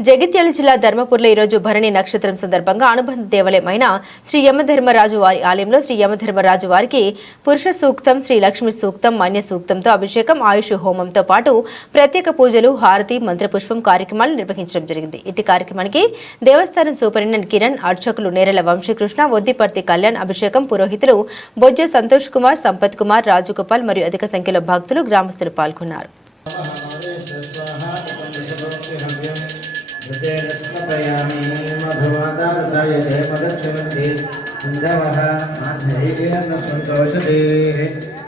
జగిత్యాల జిల్లా ధర్మపూర్లో ఈరోజు భరణి నక్షత్రం సందర్భంగా అనుబంధ దేవాలయమైన శ్రీ యమధర్మరాజు వారి ఆలయంలో శ్రీ యమధర్మరాజు వారికి పురుష సూక్తం శ్రీ లక్ష్మి సూక్తం మన్య సూక్తంతో అభిషేకం ఆయుష్ హోమంతో పాటు ప్రత్యేక పూజలు హారతి మంత్రపుష్పం కార్యక్రమాలు నిర్వహించడం జరిగింది. ఇటు కార్యక్రమానికి దేవస్థానం సూపరింటెండెంట్ కిరణ్ అర్చకులు నేరల వంశీకృష్ణ ఒద్దిపర్తి కళ్యాణ్ అభిషేకం పురోహితులు బొజ్జ సంతోష్ కుమార్ సంపత్ కుమార్ రాజగోపాల్ మరియు అధిక సంఖ్యలో భక్తులు గ్రామస్తులు పాల్గొన్నారు. हृदय रत्नपयामी मधुमाताय जय मदक्षमन्ति सिन्धवः माधैर्न सन्तोषदेः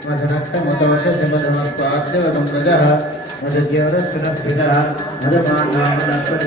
मधुनक्तमुतोषति मधुमत्वाद्यवदं मदः मधुज्ञोरस्तुनः मधुमानामनक्ष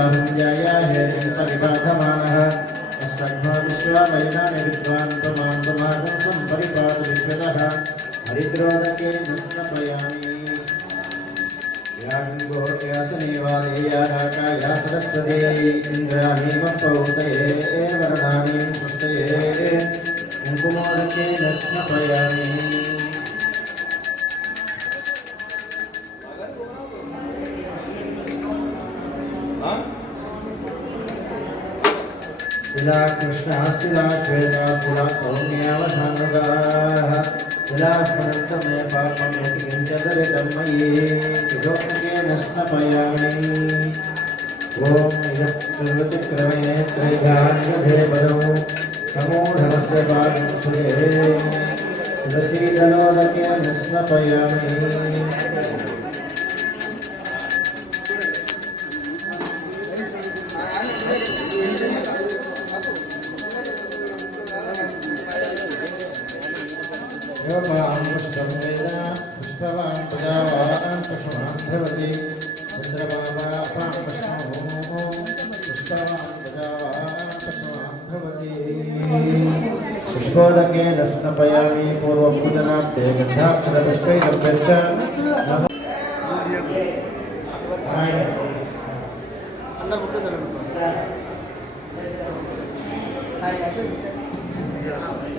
विद्याहुन्याय हेरिं परिबाधमानः तस्मद्भाविश्वामयिना निरुद्वान् त्वमां त्वमागं सम्परिपातु विश्वतः हरिद्रोदके नमयामि यासनेवादेयाकाया सरस्वते इन्द्राणीव प्रौतये वरदानीं पुष्टये कुङ्कुमोदके नमयामि तुलाकृष्णः तुलाश्वेता पुरा सौम्यावधानुगाः तुलास्मरन्तं मे पापं यत् किञ्चदविदन्मये त्रिलोकेन स्नपयामि ॐ यत्क्रमे त्रैधानिधेपदौ समूढवस्य पादं सुरे तुलसीदलोदकेन स्नपयामि पुष्पवान् प्रजावान् पशुमान् भवति चन्द्रमावापां पशुमो पुष्पवान् प्रजावान् पशुमान् भवति पुष्पोदके दस्नपयामि पूर्वपूजनार्थे गन्धाक्षरपुष्पैरभ्यश्च नमः అవతారము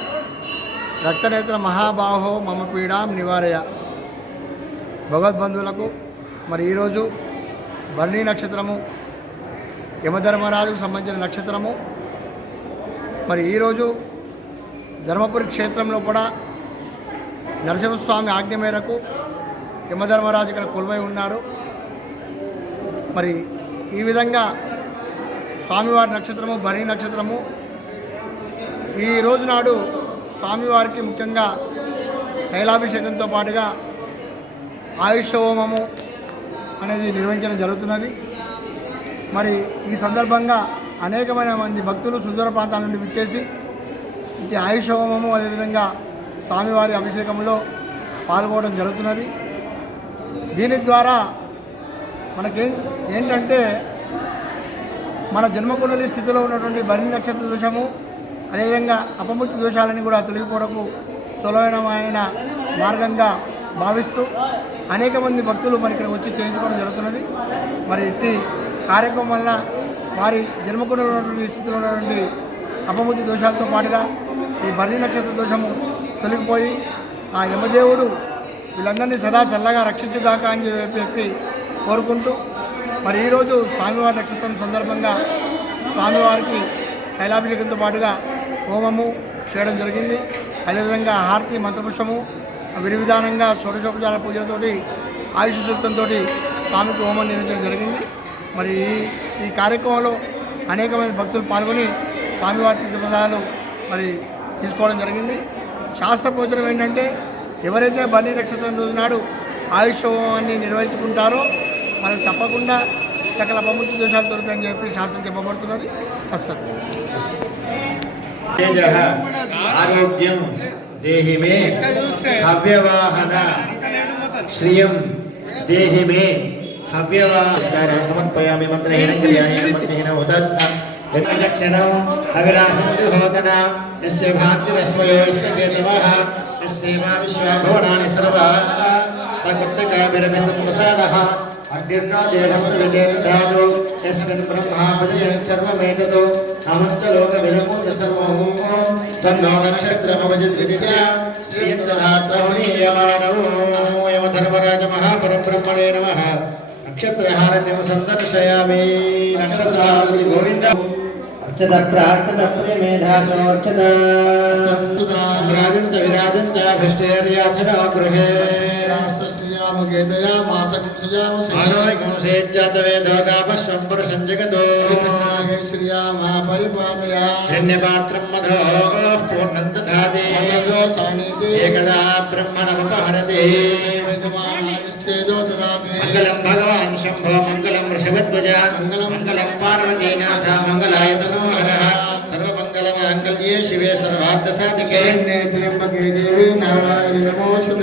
రక్తనేత్ర మహాబాహో మమ పీడాం నివారయ. భగవద్బంధువులకు మరి ఈరోజు భరణీ నక్షత్రము యమధర్మరాజుకు సంబంధించిన నక్షత్రము మరి ఈరోజు ధర్మపురి క్షేత్రంలో కూడా నరసింహస్వామి ఆజ్ఞ మేరకు యమధర్మరాజు ఇక్కడ కొలువై ఉన్నారు. మరి ఈ విధంగా స్వామివారి నక్షత్రము భరణి నక్షత్రము ఈ రోజు నాడు స్వామివారికి ముఖ్యంగా తైలాభిషేకంతో పాటుగా ఆయుష్ హోమము అనేది నిర్వహించడం జరుగుతున్నది. మరి ఈ సందర్భంగా అనేకమైన మంది భక్తులు సుదూర ప్రాంతాల నుండి విచ్చేసి ఇది ఆయుష్ హోమము అదేవిధంగా స్వామివారి అభిషేకంలో పాల్గొనడం జరుగుతున్నది. దీని ద్వారా మనకేం ఏంటంటే మన జన్మకుండలి స్థితిలో ఉన్నటువంటి బరి నక్షత్ర దోషము అదేవిధంగా అపమృత్యు దోషాలని కూడా తొలగిపోవడకు సులభమైన మార్గంగా భావిస్తూ అనేక మంది భక్తులు మరి ఇక్కడ వచ్చి చేయించుకోవడం జరుగుతున్నది. మరి ఇట్టి కార్యక్రమం వల్ల వారి జన్మకుండా ఉన్నటువంటి స్థితిలో ఉన్నటువంటి అపమృతి దోషాలతో పాటుగా ఈ భర్రి నక్షత్ర దోషము తొలగిపోయి ఆ యమదేవుడు వీళ్ళందరినీ సదా చల్లగా రక్షించుదాకా అని చెప్పి కోరుకుంటూ మరి ఈరోజు స్వామివారి నక్షత్రం సందర్భంగా స్వామివారికి తైలాభిషేకంతో పాటుగా హోమము చేయడం జరిగింది. అదేవిధంగా హారతి మంత్రపుష్పము విధివిధానంగా షోడశోపచార పూజలతోటి ఆయుష సూక్తంతో స్వామికి హోమం నిర్వహించడం జరిగింది. మరి ఈ ఈ కార్యక్రమంలో అనేక మంది భక్తులు పాల్గొని స్వామివారి తీర్థప్రసాదాలు మరి తీసుకోవడం జరిగింది. శాస్త్ర ప్రవచనం ఏంటంటే ఎవరైతే బలి నక్షత్రం రోజు నాడు ఆయుష్ హోమాన్ని నిర్వహించుకుంటారో మనం తప్పకుండా సకల ప్రముఖ దోషాలు దొరుకుతాయని చెప్పి శాస్త్రం చెప్పబడుతున్నది. తత్సత్. ತೇಜಃ ಆರೋಗ್ಯಂ ದೇಹಿ ಮೇ ಹವ್ಯವಾಹನ ಶ್ರಿಯಂ ದೇಹಿ ಮೇ ಹವ್ಯವಾಹನ ಸಮರ್ಪಯಾಮಿ ಮಂತ್ರೇಣ ಕ್ರಿಯಾಯೇನ ಉದತ್ನ यक्षणौ हविरासन्तु होतना यस्य भातिरस्वयो यस्य देवः यस्यैवा विश्वाघोणानि सर्वाः। तत्कृतकाभिरभिसंसारः अग्निर्नो देहस्य विजेतधातु यस्मिन् ब्रह्मा प्रजयन् सर्वमेततो। సర్వమేతదో అహంచ లోక విలమూత సర్వము తన్నో నక్షత్రమవజిద్విజ శ్రీయమానవో యమధర్మరాజ మహాపరబ్రహ్మణే నమ నక్షత్రహారతిం సందర్శయామి నక్షత్రహారతి గోవింద అర్చత ప్రార్చత ప్రేమేధాసోర్చత విరాజంత విరాజంత భృష్టేర్యాచన గృహే. మధో పూర్ణం ఏకదా బ్రహ్మణముపహరతి. మంగళం భగవాన్ శంభో మంగళం వృషభధ్వజ మంగళం పార్వతీనాథ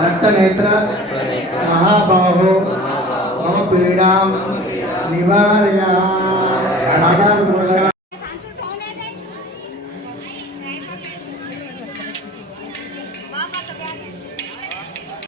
రక్తనేత్ర మహాబాహో మమ పీడాం నివారయ